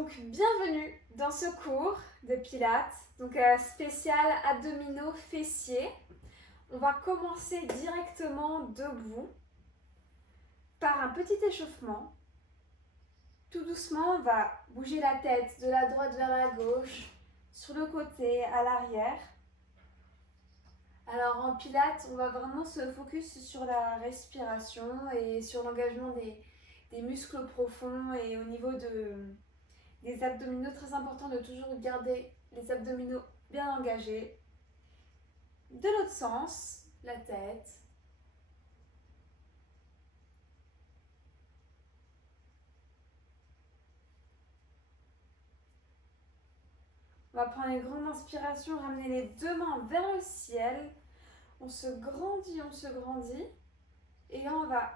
Donc, bienvenue dans ce cours de Pilates, donc spécial abdominaux fessiers. On va commencer directement debout par un petit échauffement. Tout doucement, on va bouger la tête de la droite vers la gauche, sur le côté, à l'arrière. Alors en Pilates, on va vraiment se focus sur la respiration et sur l'engagement des muscles profonds et au niveau des abdominaux. Très important de toujours garder les abdominaux bien engagés. De l'autre sens, la tête. On va prendre une grande inspiration, ramener les deux mains vers le ciel. On se grandit, on se grandit. Et là, on va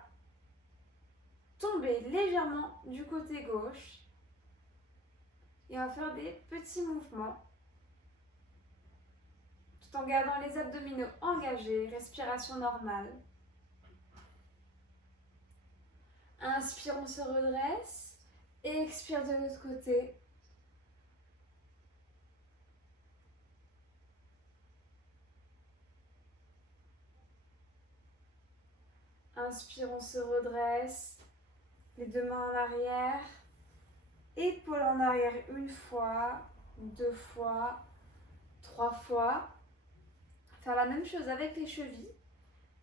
tomber légèrement du côté gauche. Et on va faire des petits mouvements. Tout en gardant les abdominaux engagés, respiration normale. Inspire, on se redresse. Expire de l'autre côté. Inspire, on se redresse. Les deux mains en arrière. Épaules en arrière une fois, deux fois, trois fois. Faire la même chose avec les chevilles.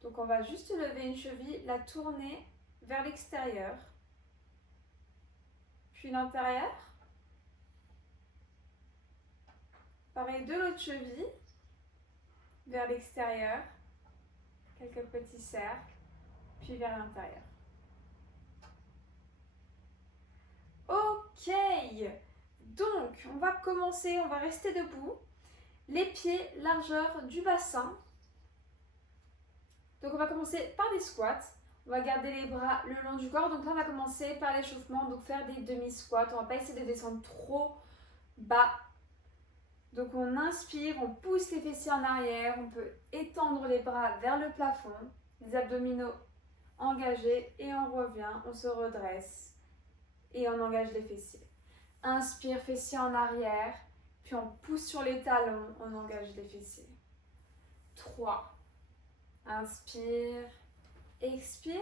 Donc on va juste lever une cheville, la tourner vers l'extérieur. Puis l'intérieur. Pareil de l'autre cheville, vers l'extérieur. Quelques petits cercles, puis vers l'intérieur. Ok, donc on va commencer, on va rester debout. Les pieds largeur du bassin. Donc on va commencer par des squats. On va garder les bras le long du corps. Donc là on va commencer par l'échauffement, donc faire des demi-squats. On ne va pas essayer de descendre trop bas. Donc on inspire, on pousse les fessiers en arrière. On peut étendre les bras vers le plafond. Les abdominaux engagés et on revient, on se redresse et on engage les fessiers. Inspire, fessiers en arrière. Puis on pousse sur les talons, on engage les fessiers. 3. Inspire, expire.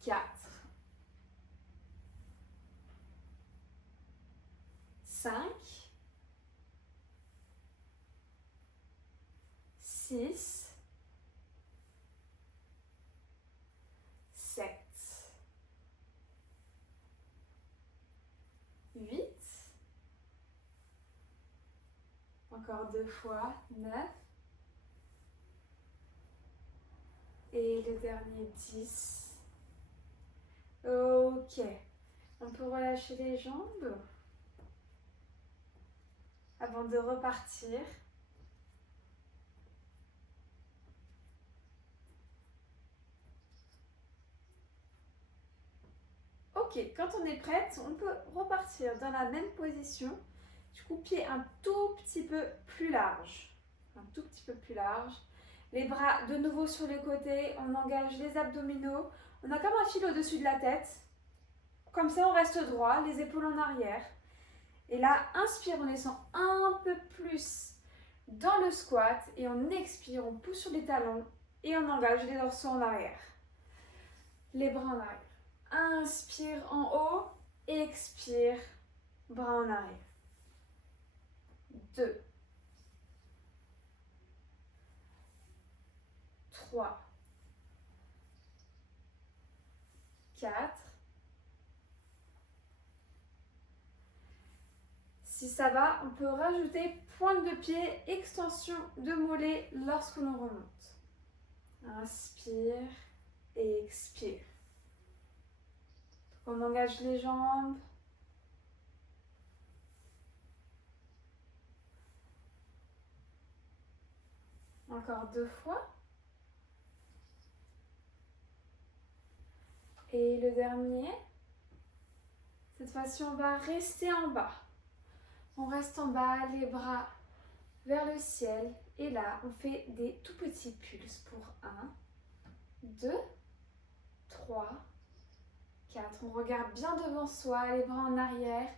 4. 5. 6. 7. 8. Encore deux fois, 9. Et le dernier, 10. Ok. On peut relâcher les jambes avant de repartir. Ok, quand on est prête, on peut repartir dans la même position. Du coup, pied un tout petit peu plus large. Un tout petit peu plus large. Les bras de nouveau sur les côtés. On engage les abdominaux. On a comme un fil au-dessus de la tête. Comme ça, on reste droit, les épaules en arrière. Et là, inspire, on descend un peu plus dans le squat. Et on expire, on pousse sur les talons. Et on engage les dorsaux en arrière. Les bras en arrière. Inspire en haut, expire, bras en arrière. 2, 3, 4. Si ça va, on peut rajouter pointe de pied, extension de mollet lorsqu'on remonte. Inspire et expire. On engage les jambes. Encore deux fois. Et le dernier. Cette fois-ci, on va rester en bas. On reste en bas, les bras vers le ciel. Et là, on fait des tout petits pulses pour 1, 2, 3, 4. On regarde bien devant soi, les bras en arrière.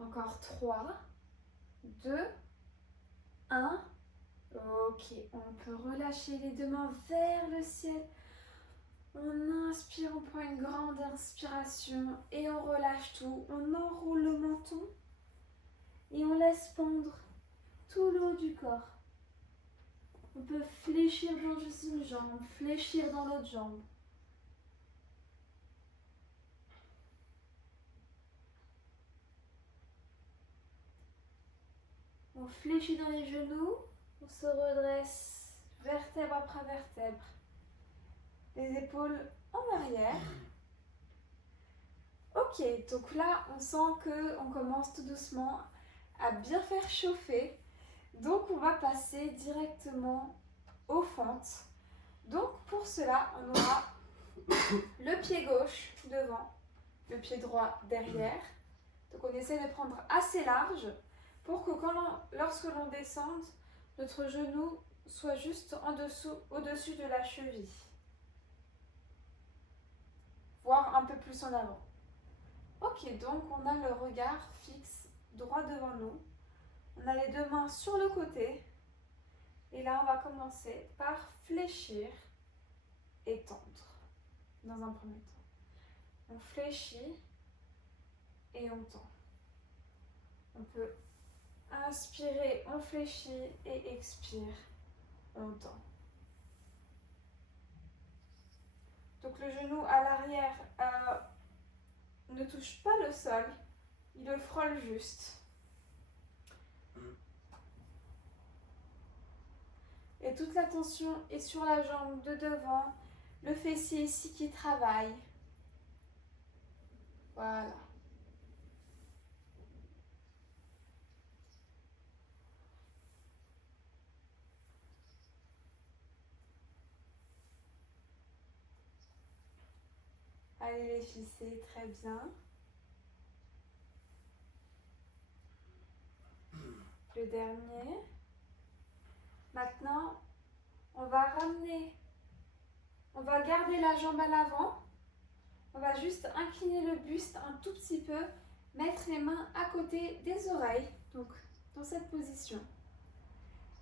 Encore 3, 2, 1. Ok, on peut relâcher les deux mains vers le ciel. On inspire, on prend une grande inspiration et on relâche tout. On enroule le menton et on laisse pendre tout le haut du corps. On peut fléchir dans une jambe, fléchir dans l'autre jambe. On fléchit dans les genoux, on se redresse vertèbre après vertèbre. Les épaules en arrière. Ok, donc là on sent qu'on commence tout doucement à bien faire chauffer. Donc on va passer directement aux fentes. Donc pour cela, on aura le pied gauche devant, le pied droit derrière. Donc on essaie de prendre assez large pour que lorsque l'on descende, notre genou soit juste en dessous, au-dessus de la cheville. Voire un peu plus en avant. Ok, donc on a le regard fixe droit devant nous. On a les deux mains sur le côté. Et là, on va commencer par fléchir et tendre dans un premier temps. On fléchit et on tend. On peut inspirer, on fléchit et expire, on tend. Donc le genou à l'arrière ne touche pas le sol, il le frôle juste. Et toute la tension est sur la jambe de devant, le fessier ici qui travaille. Voilà. Allez les fisser, très bien. Le dernier. Maintenant, on va garder la jambe à l'avant. On va juste incliner le buste un tout petit peu, mettre les mains à côté des oreilles, donc dans cette position.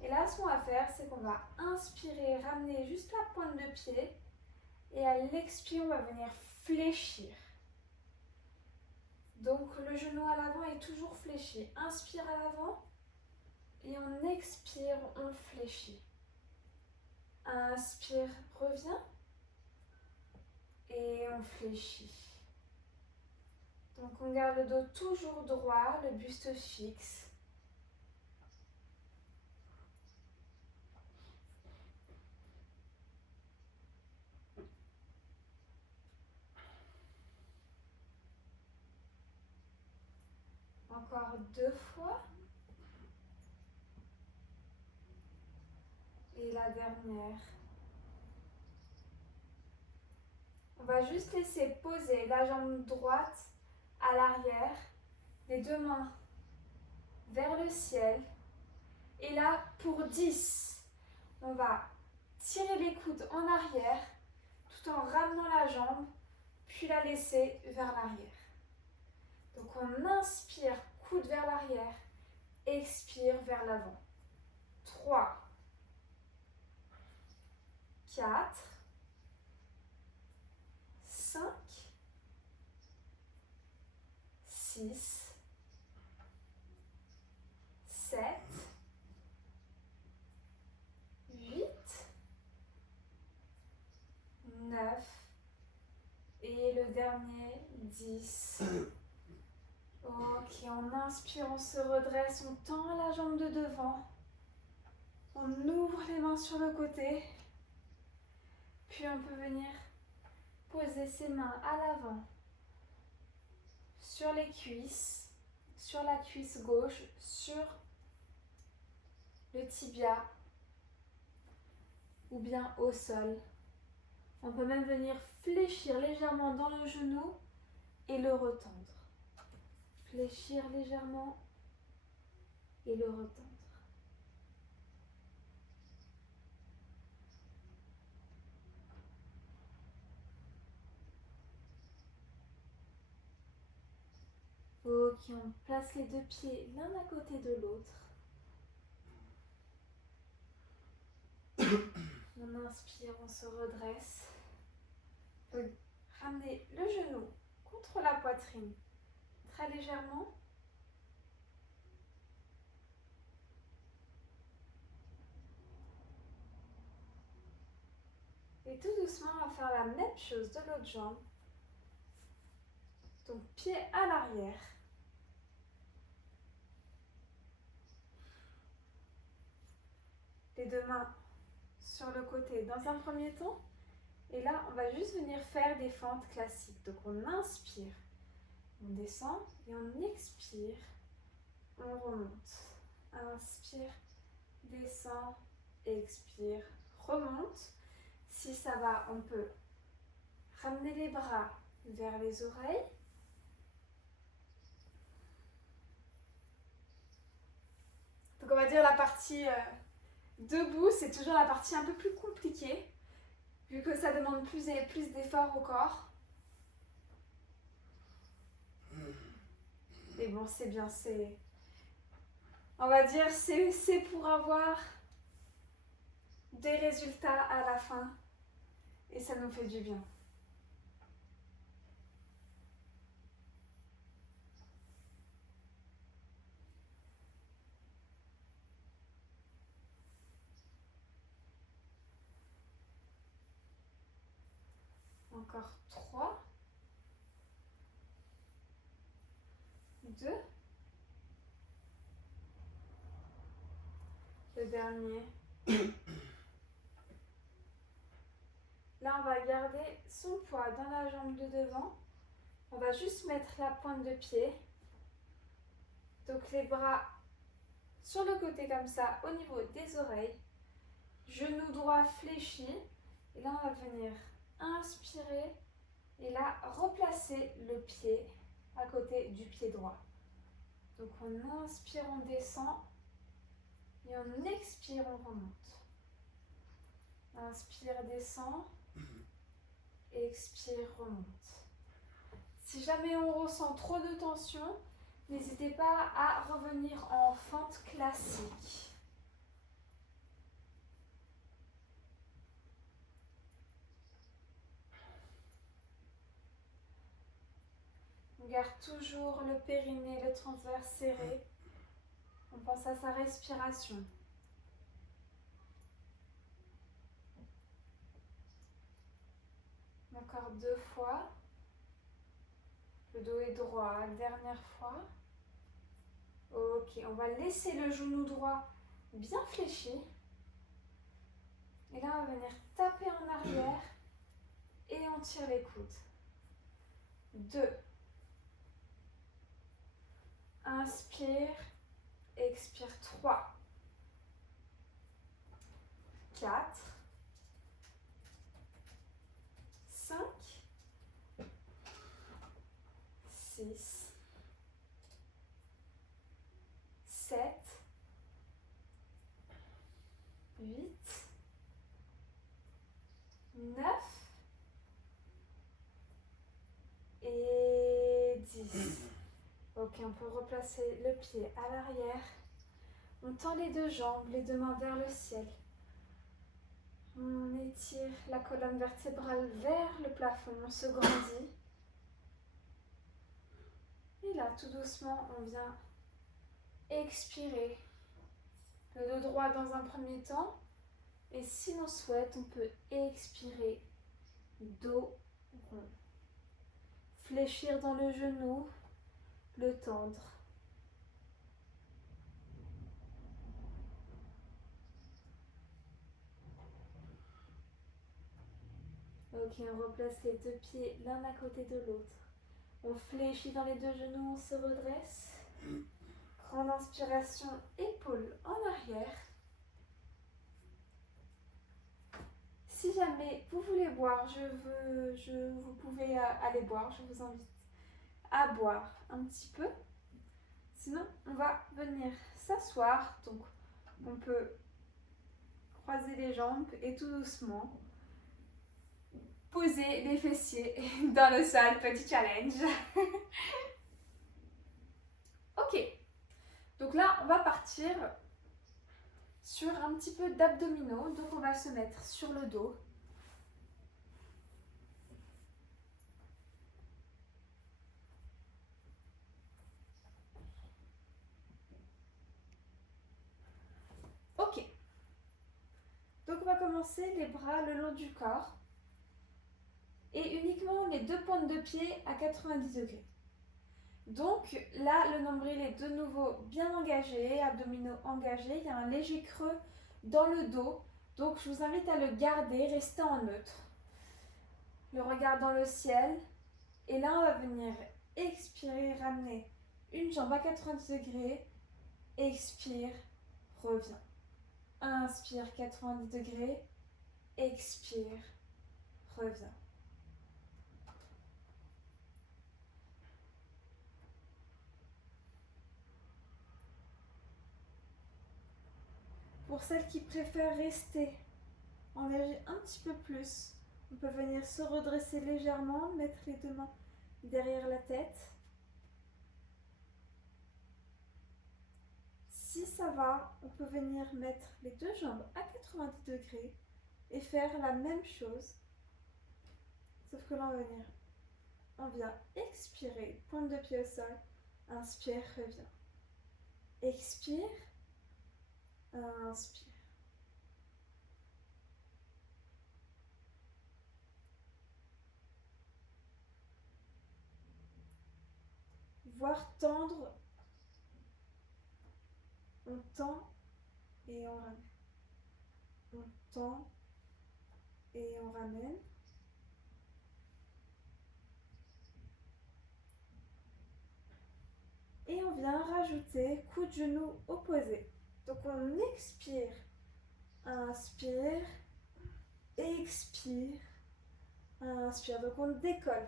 Et là, ce qu'on va faire, c'est qu'on va inspirer, ramener juste la pointe de pied, et à l'expire, on va venir fléchir. Donc le genou à l'avant est toujours fléchi. Inspire à l'avant et on expire, on fléchit. Inspire, reviens et on fléchit. Donc on garde le dos toujours droit, le buste fixe. Encore 2 fois. Et la dernière. On va juste laisser poser la jambe droite à l'arrière, les deux mains vers le ciel. Et là, pour 10, on va tirer les coudes en arrière tout en ramenant la jambe, puis la laisser vers l'arrière. Donc on inspire, coude vers l'arrière, expire vers l'avant. 3, 4, 5, 6, 7, 8, 9 et le dernier 10. Ok, on inspire, on se redresse, on tend la jambe de devant, on ouvre les mains sur le côté, puis on peut venir poser ses mains à l'avant sur les cuisses, sur la cuisse gauche, sur le tibia ou bien au sol. On peut même venir fléchir légèrement dans le genou et le retendre. Fléchir légèrement et le retendre. Ok, Ok, on place les deux pieds l'un à côté de l'autre. On inspire, on se redresse. On peut ramener le genou contre la poitrine très légèrement. Et tout doucement, on va faire la même chose de l'autre jambe. Donc, pied à l'arrière. Les deux mains sur le côté dans un premier temps. Et là, on va juste venir faire des fentes classiques. Donc, on inspire, on descend et on expire, on remonte. Inspire, descend, expire, remonte. Si ça va, on peut ramener les bras vers les oreilles. Donc, on va dire la partie debout, c'est toujours la partie un peu plus compliquée, vu que ça demande plus d'efforts au corps. Et bon, c'est bien, on va dire, c'est pour avoir des résultats à la fin. Et ça nous fait du bien. Encore 3, 2, le dernier. Là, on va garder son poids dans la jambe de devant. On va juste mettre la pointe de pied. Donc les bras sur le côté comme ça, au niveau des oreilles. Genou droit fléchi. Et là, on va venir inspirer. Et là, replacer le pied à côté du pied droit. Donc on inspire, on descend. Et on expire, on remonte. Inspire, descend. Expire, remonte. Si jamais on ressent trop de tension, n'hésitez pas à revenir en fente classique. On garde toujours le périnée, le transverse serré. On pense à sa respiration. Encore 2 fois. Le dos est droit. Dernière fois. Ok, on va laisser le genou droit bien fléchi. Et là, on va venir taper en arrière et on tire les coudes. 2. Inspire. Expire. 3. 4. 5. 6. 7. 8. 9. Et 10. Ok, on peut replacer le pied à l'arrière. On tend les deux jambes, les deux mains vers le ciel. On étire la colonne vertébrale vers le plafond, on se grandit. Et là, tout doucement, on vient expirer. Le dos droit dans un premier temps. Et si l'on souhaite, on peut expirer dos rond. Fléchir dans le genou, le tendre. Ok, on replace les deux pieds l'un à côté de l'autre. On fléchit dans les deux genoux, on se redresse. Grande inspiration, épaules en arrière. Si jamais vous voulez boire, vous pouvez aller boire. Je vous invite à boire un petit peu. Sinon, on va venir s'asseoir. Donc, on peut croiser les jambes et tout doucement poser les fessiers dans le sol. Petit challenge. va partir sur un petit peu d'abdominaux. Donc on va se mettre sur le dos. Ok. Donc on va commencer les bras le long du corps. Et uniquement les deux pointes de pied à 90 degrés. Donc là, le nombril est de nouveau bien engagé, abdominaux engagés. Il y a un léger creux dans le dos. Donc je vous invite à le garder, rester en neutre. Le regard dans le ciel. Et là, on va venir expirer, ramener une jambe à 90 degrés. Expire, reviens. Inspire, 90 degrés. Expire, reviens. Pour celles qui préfèrent rester engager un petit peu plus, on peut venir se redresser légèrement, mettre les deux mains derrière la tête. Si ça va, on peut venir mettre les deux jambes à 90 degrés et faire la même chose. Sauf que là, on vient expirer, pointe de pied au sol, inspire, reviens. Expire, inspire. Voire tendre, on tend et on ramène. On tend et on ramène. Et on vient rajouter coup de genou opposé. Donc on expire, inspire, expire, inspire. Donc on décolle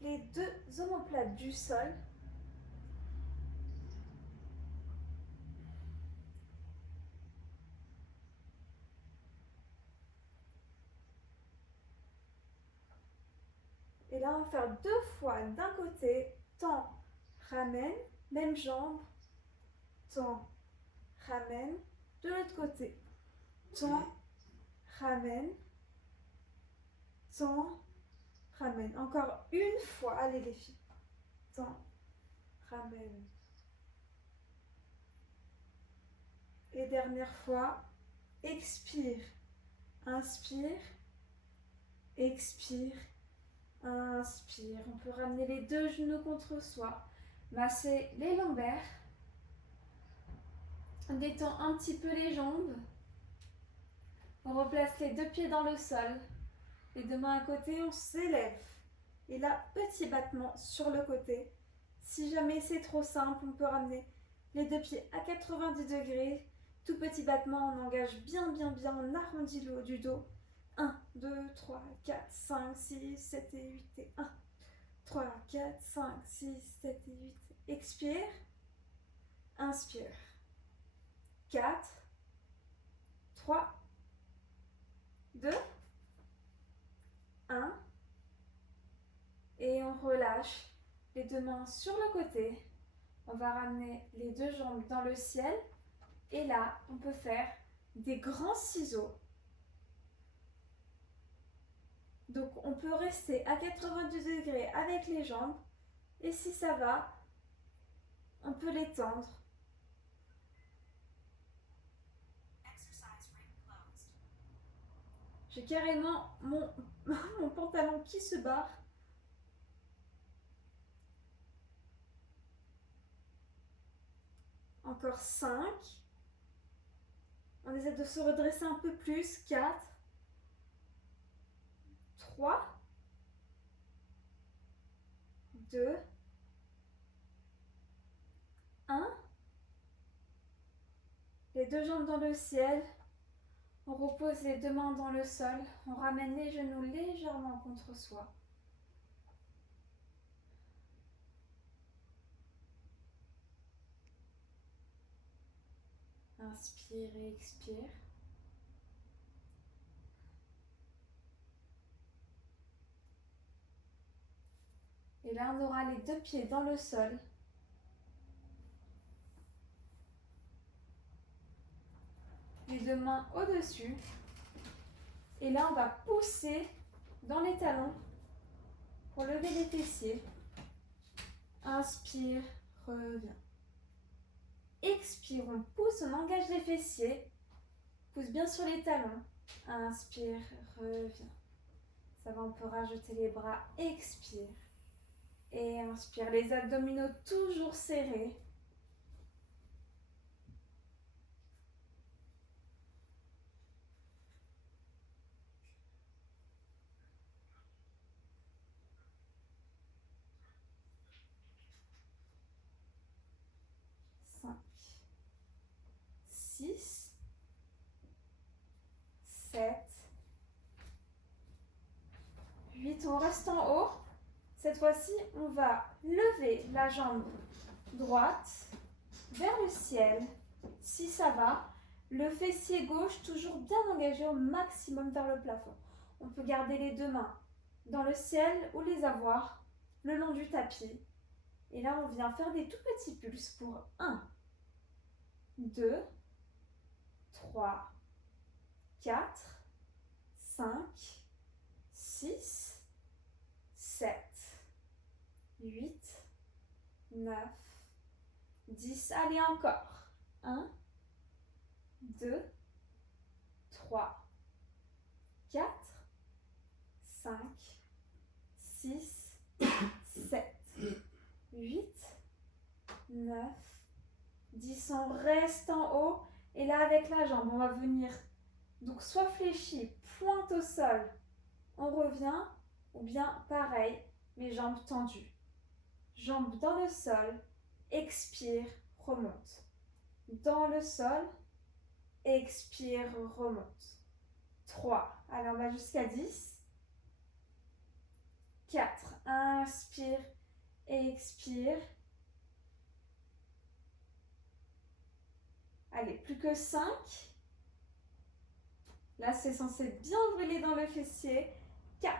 les deux omoplates du sol. Et là on va faire 2 fois d'un côté, tend, ramène, même jambe, tend, ramène, de l'autre côté, tend, ramène, tend, ramène. Encore une fois, allez les filles, tend, ramène. Et dernière fois, expire, inspire, expire, inspire. On peut ramener les deux genoux contre soi, masser les lombaires, on détend un petit peu les jambes, on replace les deux pieds dans le sol, les deux mains à côté, on s'élève. Et là, petit battement sur le côté. Si jamais c'est trop simple, on peut ramener les deux pieds à 90 degrés. Tout petit battement, on engage bien, on arrondit le haut du dos. 1, 2, 3, 4, 5, 6, 7 et 8 et 1. 3, 4, 5, 6, 7 et 8. Expire. Inspire. 4, 3, 2, 1. Et on relâche les deux mains sur le côté. On va ramener les deux jambes dans le ciel. Et là, on peut faire des grands ciseaux. Donc, on peut rester à 90 degrés avec les jambes. Et si ça va, on peut les tendre. J'ai carrément mon pantalon qui se barre. Encore 5. On essaie de se redresser un peu plus. 4. 3. 2. 1. Les deux jambes dans le ciel. On repose les deux mains dans le sol. On ramène les genoux légèrement contre soi. Inspire et expire. Et là, on aura les deux pieds dans le sol. Les deux mains au-dessus. Et là, on va pousser dans les talons pour lever les fessiers. Inspire, reviens. Expire, on pousse, on engage les fessiers. Pousse bien sur les talons. Inspire, reviens. Ça va, on peut rajouter les bras. Expire. Et inspire, les abdominaux toujours serrés. Cinq, 6, 7, 8. On reste en haut. Cette fois-ci, on va lever la jambe droite vers le ciel, si ça va. Le fessier gauche toujours bien engagé au maximum vers le plafond. On peut garder les deux mains dans le ciel ou les avoir le long du tapis. Et là, on vient faire des tout petits pulses pour 1, 2, 3, 4, 5, 6, 7, 8, 9, 10. Allez, encore. 1, 2, 3, 4, 5, 6, 7, 8, 9, 10. On reste en haut. Et là, avec la jambe, on va venir donc soit fléchi, pointe au sol. On revient. Ou bien pareil, mes jambes tendues. Jambes dans le sol. Expire, remonte. Dans le sol. Expire, remonte. 3. Allez, on va jusqu'à 10. 4. Inspire, expire. Allez, plus que 5. Là, c'est censé bien brûler dans le fessier. 4.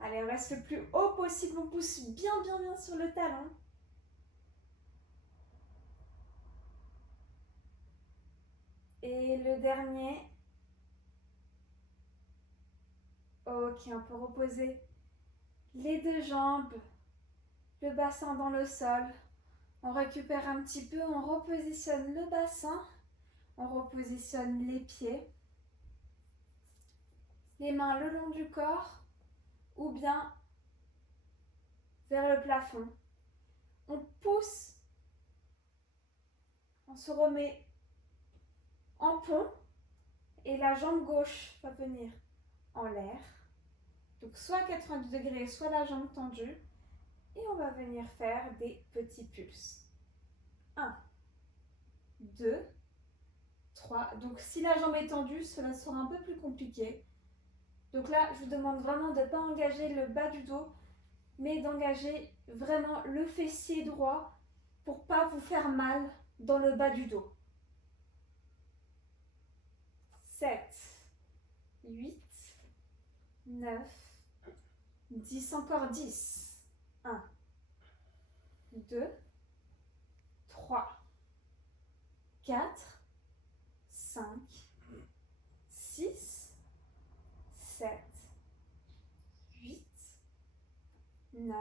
Allez, on reste le plus haut possible. On pousse bien sur le talon. Et le dernier. Ok, on peut reposer les deux jambes, le bassin dans le sol. On récupère un petit peu, on repositionne le bassin, on repositionne les pieds, les mains le long du corps ou bien vers le plafond. On pousse, on se remet en pont et la jambe gauche va venir en l'air. Donc soit 90 degrés, soit la jambe tendue. Et on va venir faire des petits pulses. 1, 2, 3. Donc si la jambe est tendue, cela sera un peu plus compliqué. Donc là, je vous demande vraiment de ne pas engager le bas du dos, mais d'engager vraiment le fessier droit pour ne pas vous faire mal dans le bas du dos. 7, 8, 9, 10, encore 10. 1, 2, 3, 4, 5, 6, 7, 8, 9,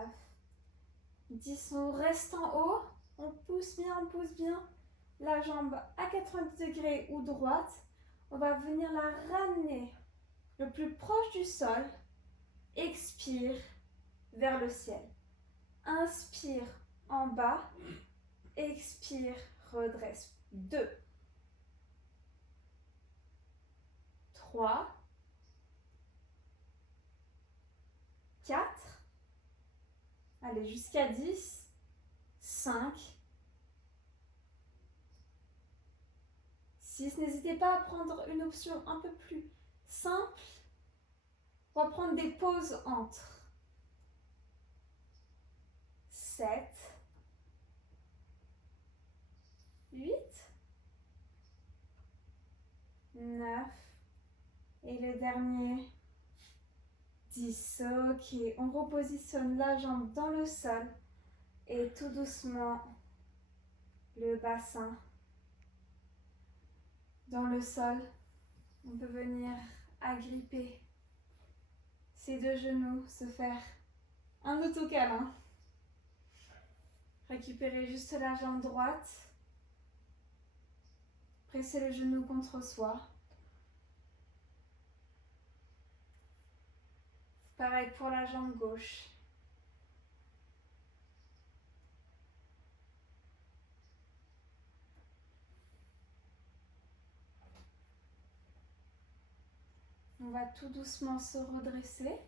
10. On reste en haut, on pousse bien la jambe à 90 degrés ou droite. On va venir la ramener le plus proche du sol. Expire vers le ciel. Inspire en bas. Expire, redresse. 2, 3, 4. Allez, jusqu'à 10. 5. 6. N'hésitez pas à prendre une option un peu plus simple. On va prendre des pauses entre. 7, 8, 9 et le dernier 10. Ok, on repositionne la jambe dans le sol et tout doucement le bassin dans le sol. On peut venir agripper ses deux genoux, se faire un autocâlin. Récupérer juste la jambe droite. Presser le genou contre soi. Pareil pour la jambe gauche. On va tout doucement se redresser.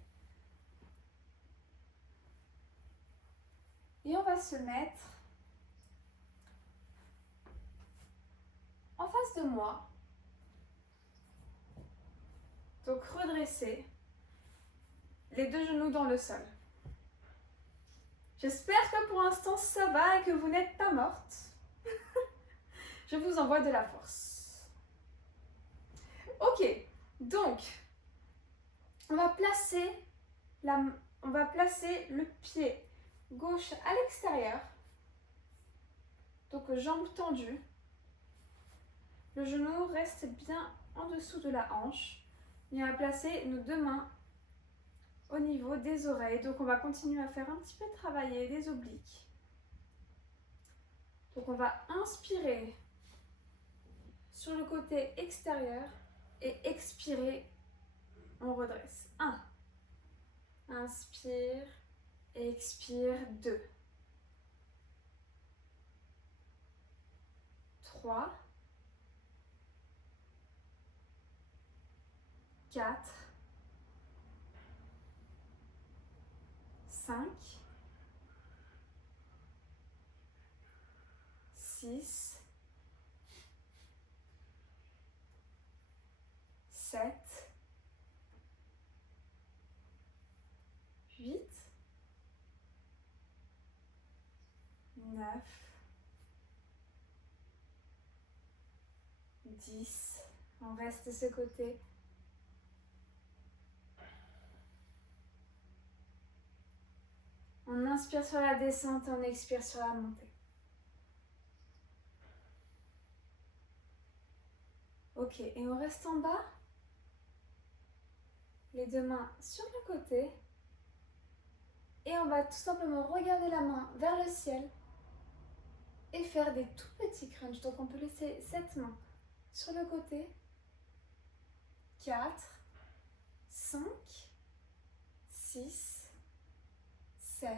Et on va se mettre en face de moi. Donc redresser. Les deux genoux dans le sol. J'espère que pour l'instant ça va et que vous n'êtes pas morte. Je vous envoie de la force. Ok, donc on va placer le pied gauche à l'extérieur. Donc jambes tendues. Le genou reste bien en dessous de la hanche. Et on va placer nos deux mains au niveau des oreilles. Donc on va continuer à faire un petit peu travailler les obliques. Donc on va inspirer sur le côté extérieur et expirer, on redresse. 1. Inspire, expire. 2. 3. 4. 5. 6. 7. 8. 9. 10. On reste de ce côté. On inspire sur la descente, on expire sur la montée. Ok, et on reste en bas. Les deux mains sur le côté. Et on va tout simplement regarder la main vers le ciel. Et faire des tout petits crunchs. Donc on peut laisser cette main sur le côté. 4, 5, 6, 7,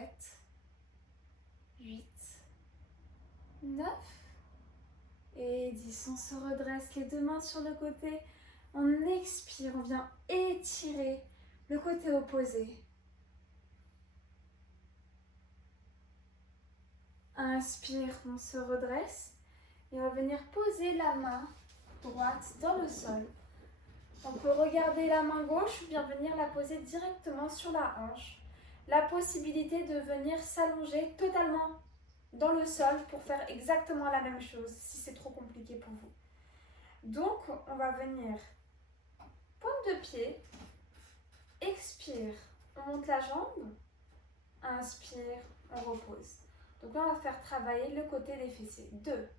8, 9 et 10. On se redresse, les deux mains sur le côté. On expire, on vient étirer le côté opposé. Inspire, on se redresse et on va venir poser la main droite dans le sol. On peut regarder la main gauche ou bien venir la poser directement sur la hanche. La possibilité de venir s'allonger totalement dans le sol pour faire exactement la même chose si c'est trop compliqué pour vous. Donc on va venir pointe de pied, expire, on monte la jambe, inspire, on repose. Donc là on va faire travailler le côté des fessiers. 2,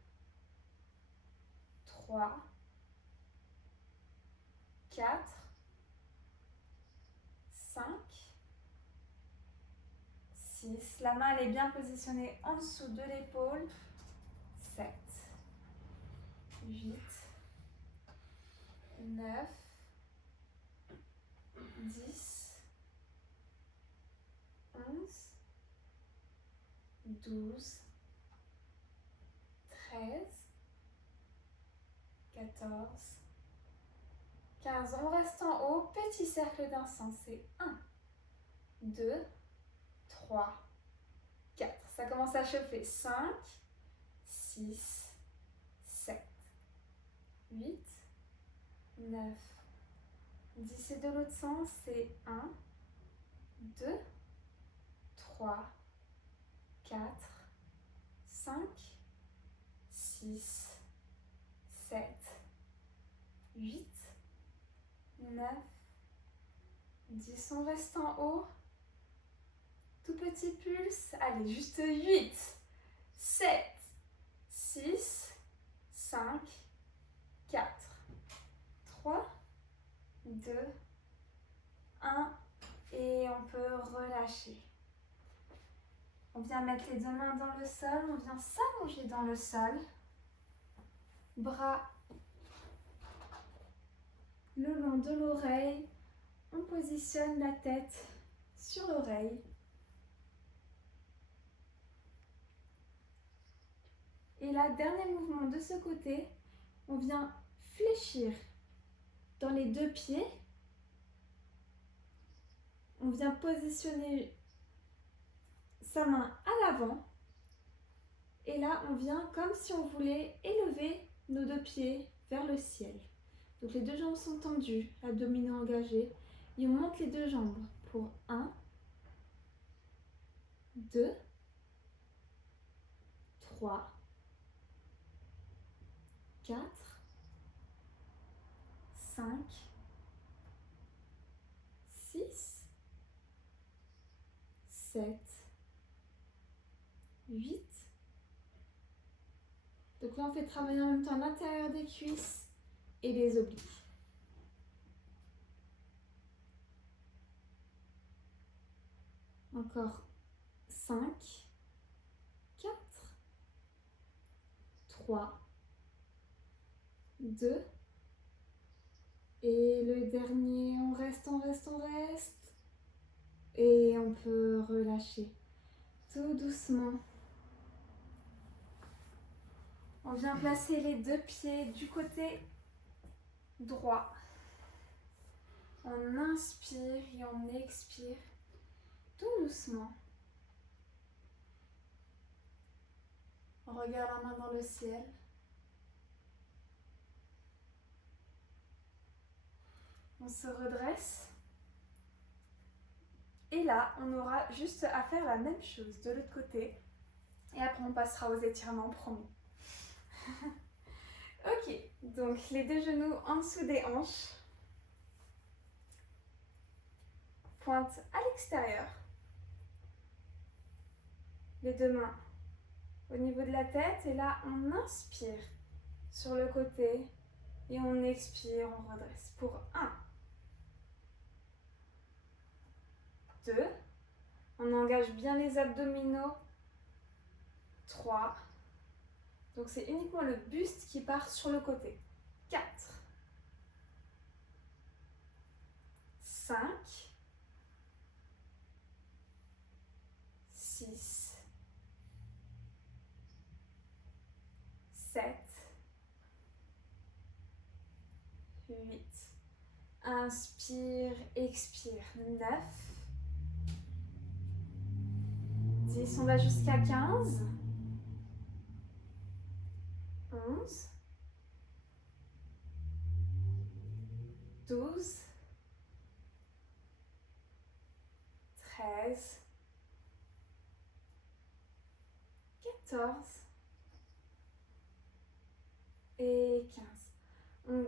3, 4, 5, 6. La main elle est bien positionnée en dessous de l'épaule. 7, 8, 9, 10, 11, 12, 13, 14, 15. On reste en haut, petit cercle d'un sens. C'est 1, 2, 3, 4. Ça commence à chauffer. 5, 6, 7, 8, 9, 10. Et de l'autre sens, c'est 1, 2, 3, 4, 5, 6, 7, 8, 9, 10. On reste en haut. Tout petit pulse. Allez, juste 8, 7, 6, 5, 4, 3, 2, 1. Et on peut relâcher. On vient mettre les deux mains dans le sol. On vient s'allonger dans le sol. Bras le long de l'oreille. On positionne la tête sur l'oreille. Et là, dernier mouvement de ce côté, on vient fléchir dans les deux pieds. On vient positionner sa main à l'avant. Et là, on vient comme si on voulait élever nos deux pieds vers le ciel. Donc les deux jambes sont tendues, abdominaux engagés. Et on monte les deux jambes pour 1, 2, 3, 4, 5, 6, 7, 8. Donc là, on fait travailler en même temps l'intérieur des cuisses et les obliques. Encore 5, 4, 3, 2. Et le dernier, on reste, on reste, on reste. Et on peut relâcher tout doucement. On vient placer les deux pieds du côté droit. On inspire et on expire tout doucement. On regarde la main dans le ciel. On se redresse. Et là, on aura juste à faire la même chose de l'autre côté. Et après, on passera aux étirements, promis. Ok, donc les deux genoux en dessous des hanches. Pointe à l'extérieur. Les deux mains au niveau de la tête. Et là, on inspire sur le côté. Et on expire, on redresse pour 1, 2. On engage bien les abdominaux. 3. Donc c'est uniquement le buste qui part sur le côté. 4, 5, 6, 7, 8. Inspire, expire. 9, 10. On va jusqu'à 15. 11, 12, 13, 14 et 15. On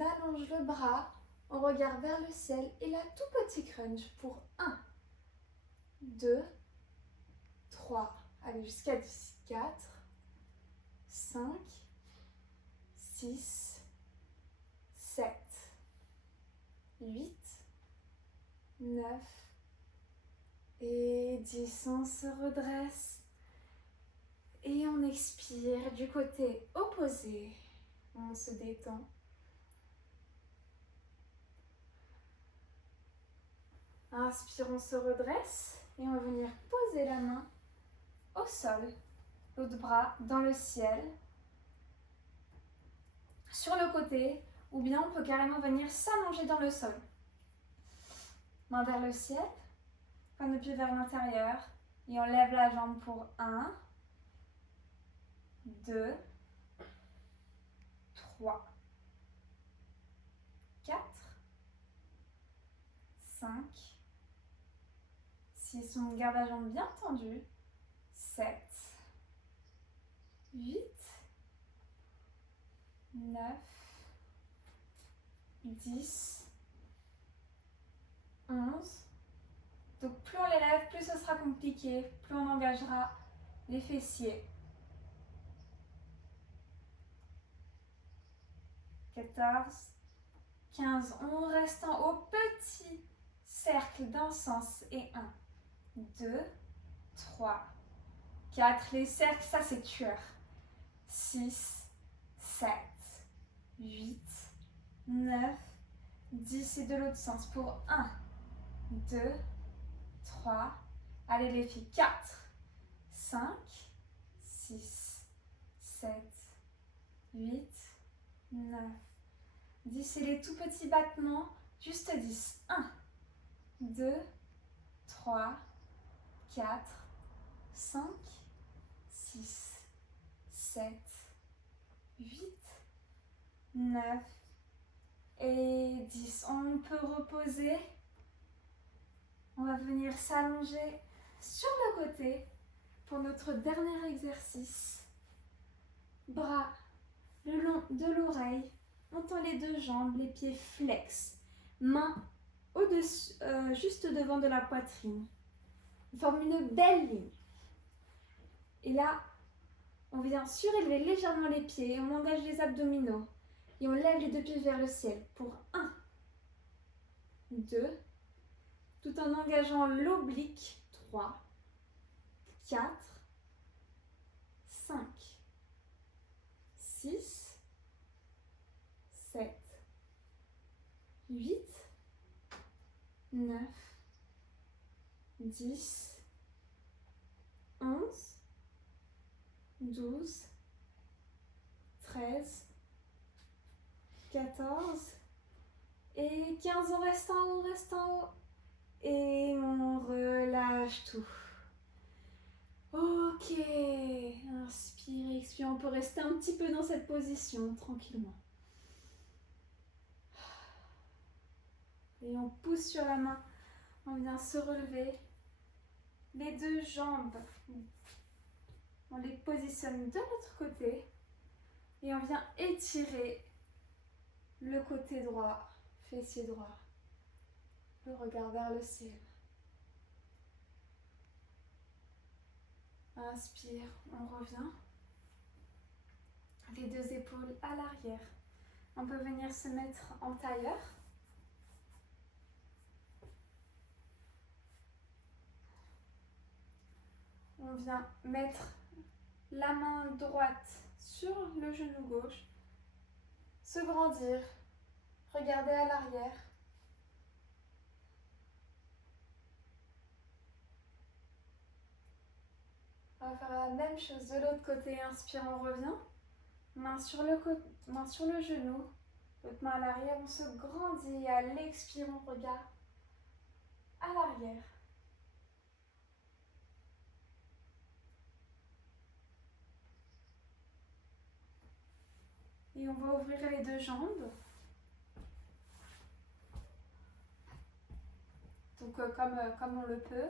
allonge le bras, on regarde vers le ciel et là, tout petit crunch pour 1, 2, 3, allez jusqu'à 10, 4, 5, 6, 7, 8, 9 et 10. On se redresse et on expire du côté opposé. On se détend. Inspire, on se redresse et on va venir poser la main au sol. L'autre bras dans le ciel, sur le côté, ou bien on peut carrément venir s'allonger dans le sol. Main vers le ciel, pointe de pied vers l'intérieur, et on lève la jambe pour 1, 2, 3, 4, 5, 6, on garde la jambe bien tendue, 7, 8, 9, 10, 11. Donc plus on les lève, plus ce sera compliqué, plus on engagera les fessiers. 14, 15. On reste en haut, petit cercle d'un sens. Et 1, 2, 3, 4. Les cercles, ça c'est tueur. 6, 7, 8, 9, 10. Et de l'autre sens pour 1, 2, 3. Allez les filles, 4, 5, 6, 7, 8, 9, 10. Et les tout petits battements, juste 10. 1, 2, 3, 4, 5, 6, 7, 8, 9 et 10. On peut reposer. On va venir s'allonger sur le côté pour notre dernier exercice. Bras le long de l'oreille, montant les deux jambes, les pieds flex. Mains au-dessus, juste devant de la poitrine. On forme une belle ligne. Et là, on vient surélever légèrement les pieds, on engage les abdominaux et on lève les deux pieds vers le ciel pour 1, 2, tout en engageant l'oblique, 3, 4, 5, 6, 7, 8, 9, 10, 11, 12, 13, 14 et 15. On reste en haut et on relâche tout. Ok, inspire, expire. On peut rester un petit peu dans cette position tranquillement. Et on pousse sur la main. On vient se relever. Les deux jambes, on les positionne de l'autre côté. Et on vient étirer le côté droit, fessier droit. Le regard vers le ciel. Inspire, on revient. Les deux épaules à l'arrière. On peut venir se mettre en tailleur. On vient mettre la main droite sur le genou gauche. Se grandir. Regarder à l'arrière. On va faire la même chose de l'autre côté. Inspire, on revient. Main sur le genou. L'autre main à l'arrière. On se grandit. À l'expire, on regarde à l'arrière. Et on va ouvrir les deux jambes. Donc comme on le peut.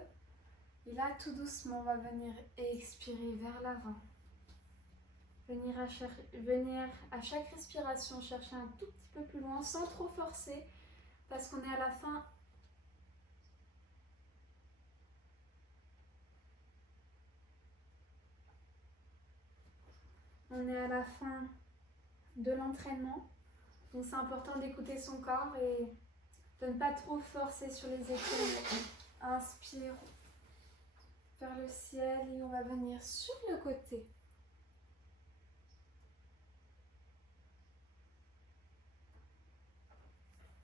Et là, tout doucement, on va venir expirer vers l'avant. Venir à chaque respiration chercher un tout petit peu plus loin sans trop forcer parce qu'on est à la fin. On est à la fin de l'entraînement. Donc c'est important d'écouter son corps et de ne pas trop forcer sur les épaules. Inspire vers le ciel et on va venir sur le côté.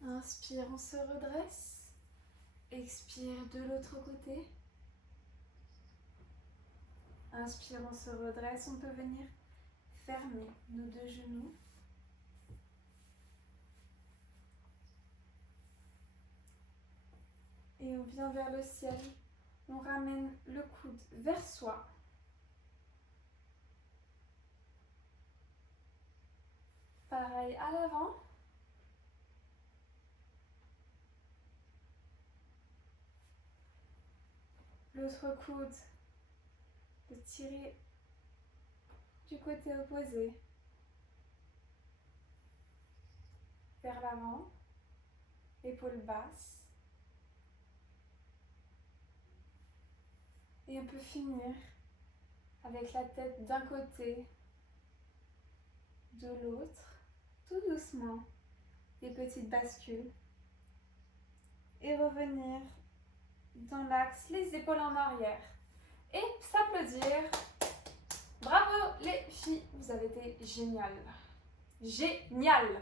Inspire, on se redresse. Expire de l'autre côté. Inspire, on se redresse. On peut venir fermer nos deux genoux. Et on vient vers le ciel. On ramène le coude vers soi. Pareil à l'avant. L'autre coude, de tirer du côté opposé. Vers l'avant. Épaules basses. Et on peut finir avec la tête d'un côté, de l'autre, tout doucement des petites bascules et revenir dans l'axe, les épaules en arrière et s'applaudir. Bravo les filles, vous avez été géniales. Génial!